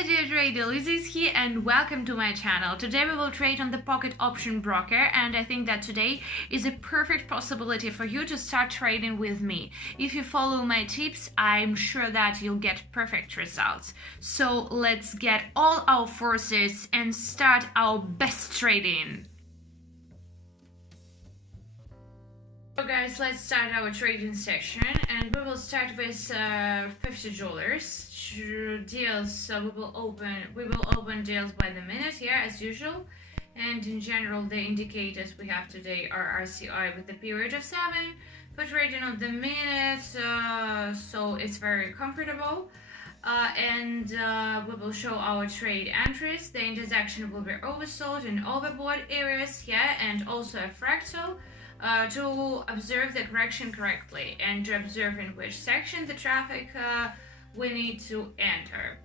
Hello dear trader, Lizzie is here and welcome to my channel. Today we will trade on the Pocket Option Broker, and I think that today is a perfect possibility for you to start trading with me. If you follow my tips, I'm sure that you'll get perfect results. So let's get all our forces and start our best trading. So guys, let's start our trading section, and we will start with $50 deals. We will open deals by the minute here as usual, and in general the indicators we have today are RCI with a period of 7 for trading on the minute, so it's very comfortable. And we will show our trade entries. The intersection will be oversold and overbought areas here, and also a fractal. To observe the correction correctly and to observe in which section the traffic we need to enter.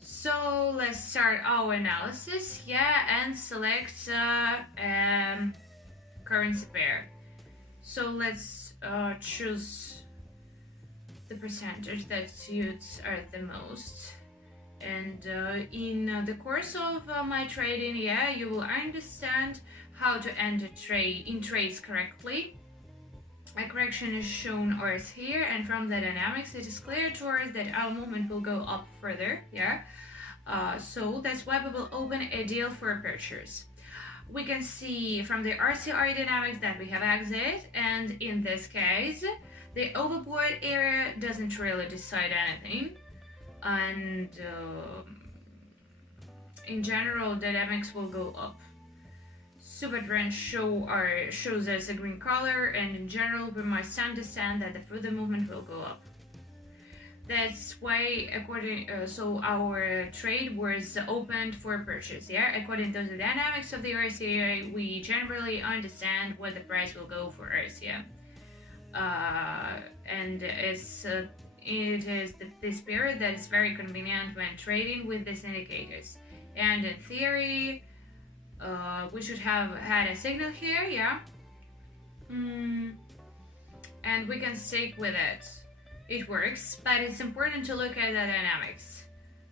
So let's start our analysis here and select currency pair. So let's choose the percentage that suits us the most. And in the course of my trading, you will understand how to enter trades correctly. A correction is shown as here, and from the dynamics it is clear to us that our movement will go up further. So that's why we will open a deal for a purchase. We can see from the RCI dynamics that we have exit, and in this case the overbought area doesn't really decide anything, and in general dynamics will go up. Super trend shows us a green color, and in general we must understand that the further movement will go up. That's why so our trade was opened for purchase. According to the dynamics of the RCI, we generally understand what the price will go for RCI, and it is this period that is very convenient when trading with these indicators. And in theory, we should have had a signal here, and we can stick with it. It works, but it's important to look at the dynamics.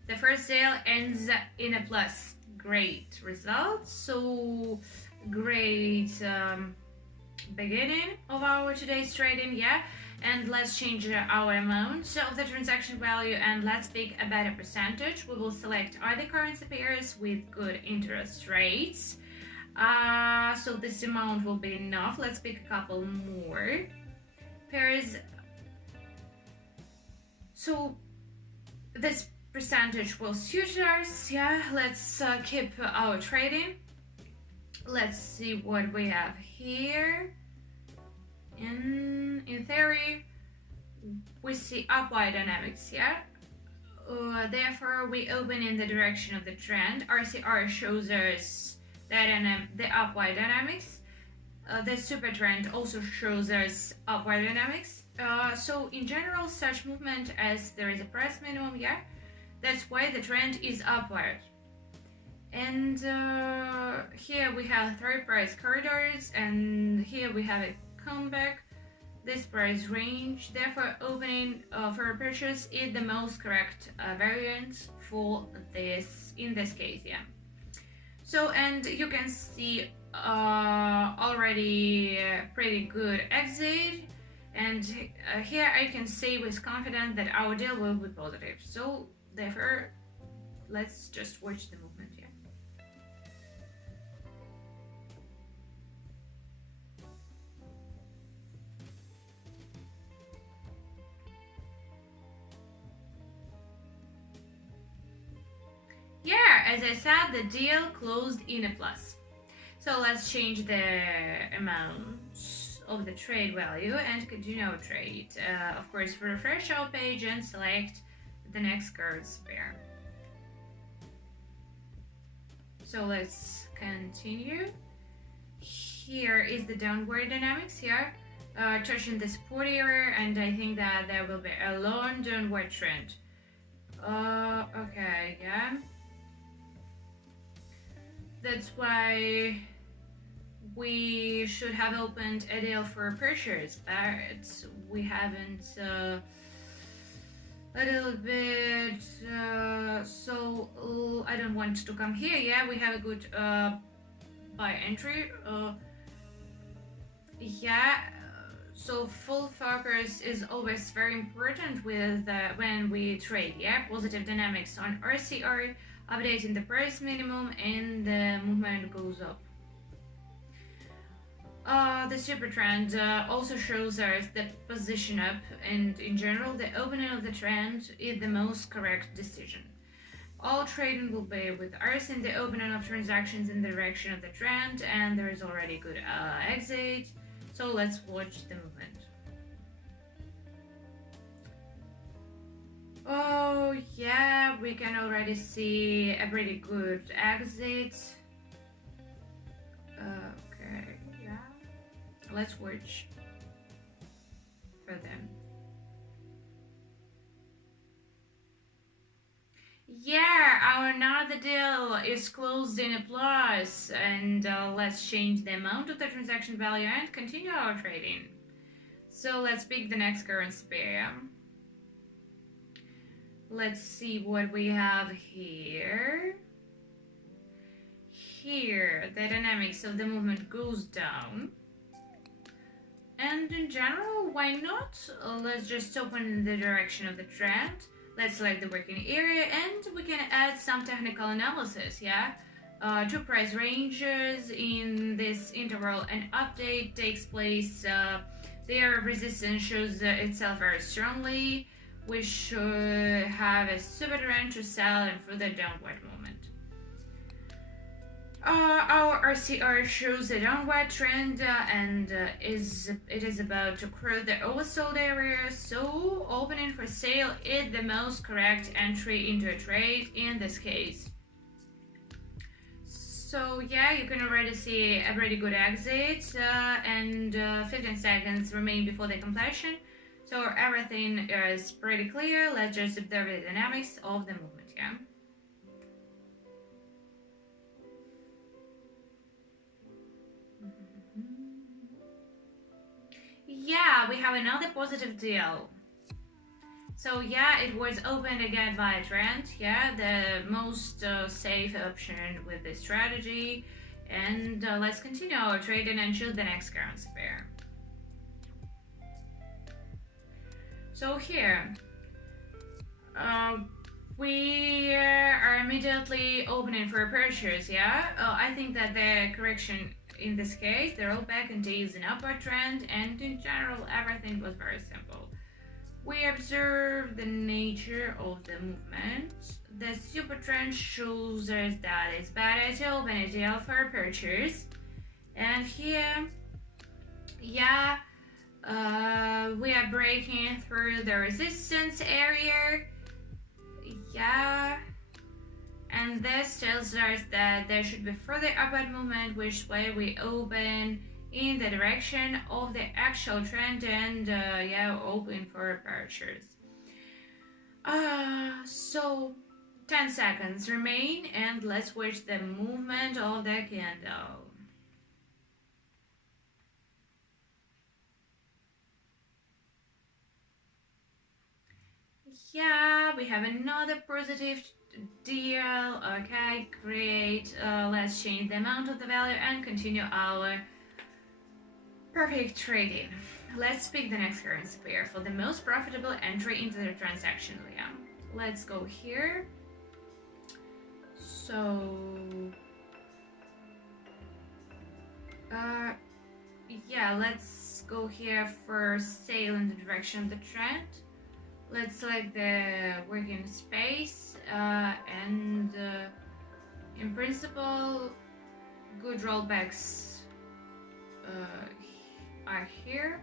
The first sale ends in a plus. Great result. So great beginning of our today's trading, And let's change our amount of the transaction value, and let's pick a better percentage. We will select other currency pairs with good interest rates. So this amount will be enough. Let's pick a couple more pairs. So this percentage will suit us. Let's keep our trading. Let's see what we have here. In theory, we see upward dynamics, therefore we open in the direction of the trend. RCR shows us that the upward dynamics. The super trend also shows us upward dynamics. So in general, such movement as there is a price minimum, that's why the trend is upward. And here we have 3 price corridors, and here we have a comeback, this price range. Therefore opening for a purchase is the most correct variant for this in this case. So, and you can see already pretty good exit, and here I can say with confidence that our deal will be positive. So therefore let's just watch the movement. As I said, the deal closed in a plus. So let's change the amount of the trade value and continue our trade. Of course, refresh our page and select the next currency pair. So let's continue. Here is the downward dynamics touching the support area, and I think that there will be a long downward trend. Okay, that's why we should have opened a deal for purchase, but we haven't a little bit. So don't want to come here. Yeah, we have a good buy entry. So full focus is always very important with when we trade. Yeah, positive dynamics on RCR, updating the price minimum, and the movement goes up. The super trend also shows us the position up, and in general, the opening of the trend is the most correct decision. All trading will be with ours in the opening of transactions in the direction of the trend, and there is already good exit. So let's watch the movement. Oh yeah, we can already see a pretty good exit. Okay, yeah. Let's watch for them. Yeah, our another deal is closed in a plus, and let's change the amount of the transaction value and continue our trading. So let's pick the next currency pair. Let's see what we have here. Here, the dynamics of the movement goes down. And in general, why not? Let's just open in the direction of the trend. Let's select the working area, and we can add some technical analysis, yeah? Two price ranges in this interval, and update takes place. Their resistance shows itself very strongly. We should have a super trend to sell and further downward movement. Our RCR shows a downward trend and it is about to cross the oversold area, so opening for sale is the most correct entry into a trade in this case. So yeah, you can already see a pretty good exit and 15 seconds remain before the completion. So everything is pretty clear. Let's just observe the dynamics of the movement, yeah? Yeah, we have another positive deal. So yeah, it was opened again by a trend, yeah, the most safe option with this strategy. And let's continue our trading and choose the next currency pair. So here, we are immediately opening for a purchase, yeah? I think that the correction in this case, the rollback continues an upward trend, and in general, everything was very simple. We observe the nature of the movement. The super trend shows us that it's better to open a deal for a purchase. And here, yeah, we are breaking through the resistance area, yeah, and this tells us that there should be further upward movement, which way we open in the direction of the actual trend and yeah, open for a purchase. So 10 seconds remain, and let's watch the movement of the candle. Yeah, we have another positive deal. Okay, great. Let's change the amount of the value and continue our perfect trading. Let's pick the next currency pair for the most profitable entry into the transaction. Yeah, let's go here. So yeah, let's go here for sale in the direction of the trend. Let's select the working space and in principle, good rollbacks are here.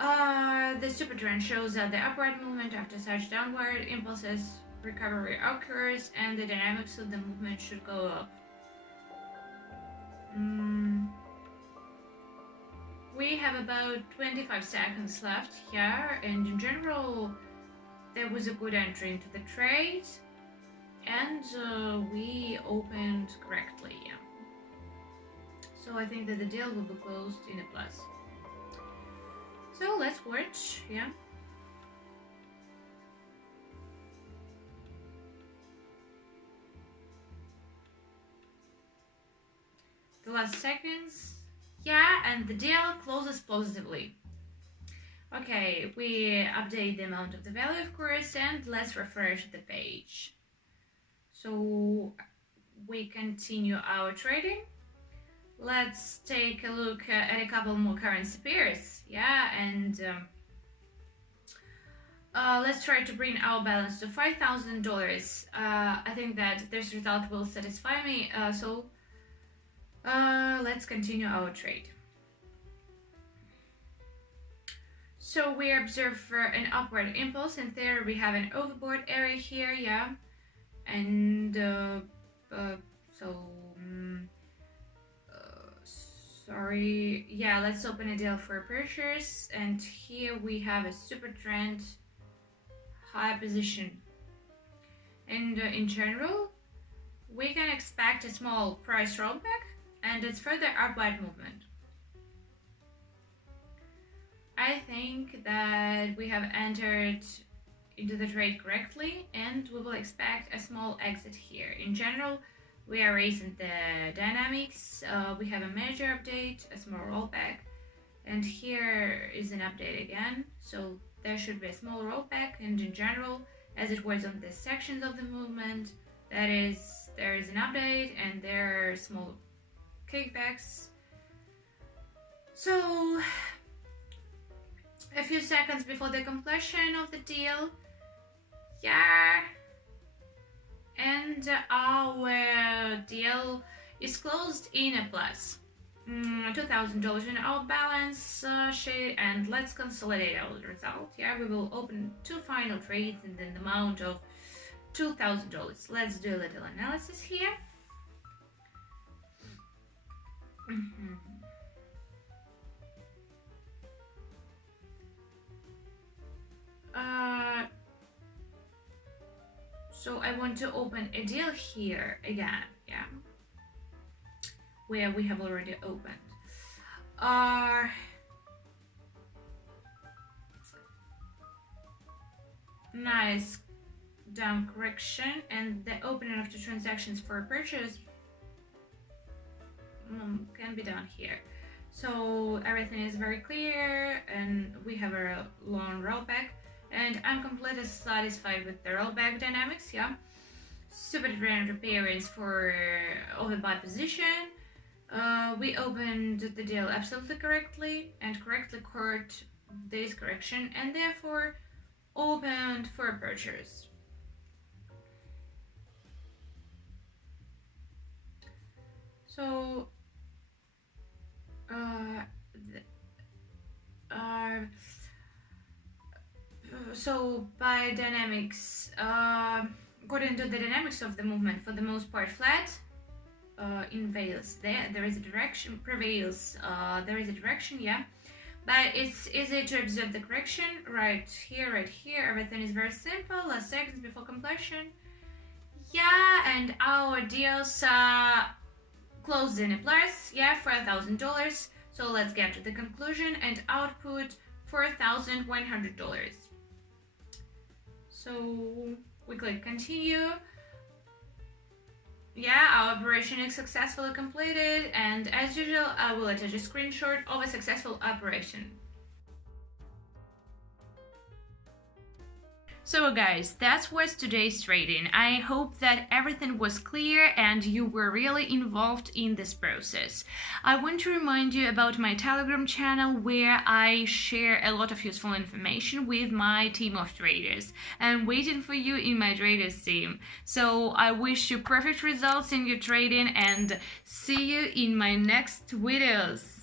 The super trend shows that the upward movement after such downward impulses recovery occurs, and the dynamics of the movement should go up. We have about 25 seconds left here, and in general, there was a good entry into the trade, and we opened correctly. Yeah. So I think that the deal will be closed in a plus. So let's watch, yeah. the last seconds. Yeah, and the deal closes positively. Okay, we update the amount of the value, of course, and let's refresh the page. So we continue our trading. Let's take a look at a couple more currency pairs. Yeah, and let's try to bring our balance to $5,000. I think that this result will satisfy me. So let's continue our trade. So we observe an upward impulse. In theory, we have an overbought area here, yeah, and sorry, yeah. Let's open a deal for purchase, and here we have a super trend high position, and in general, we can expect a small price rollback and its further upward movement. I think that we have entered into the trade correctly, and we will expect a small exit here. In general, we are raising the dynamics. We have a major update, a small rollback, and here is an update again. So there should be a small rollback, and in general, as it was on the sections of the movement, that is, there is an update and there are small kickbacks. So a few seconds before the completion of the deal, yeah, and our deal is closed in a plus. $2,000 in our balance sheet, and let's consolidate our result. Yeah, we will open two final trades in the amount of $2,000. Let's do a little analysis here. So I want to open a deal here again, yeah, where we have already opened. Nice down correction, and the opening of the transactions for purchase can be done here. So everything is very clear, and we have a long rollback. And I'm completely satisfied with the rollback dynamics, yeah. Super trend appearance for overbought position. We opened the deal absolutely correctly and correctly caught this correction, and therefore opened for a purchase. So so by dynamics, according to the dynamics of the movement, for the most part flat, prevails. There is a direction, prevails. There is a direction, yeah. But it's easy to observe the correction right here, right here. Everything is very simple. Last seconds before completion, yeah. And our deals closed in a plus, yeah, $4,000. So let's get to the conclusion and output $4,100. So we click continue. Yeah, our operation is successfully completed, and as usual, I will attach a screenshot of a successful operation. So guys, that was today's trading. I hope that everything was clear and you were really involved in this process. I want to remind you about my Telegram channel, where I share a lot of useful information with my team of traders. I'm waiting for you in my traders team. So I wish you perfect results in your trading and see you in my next videos.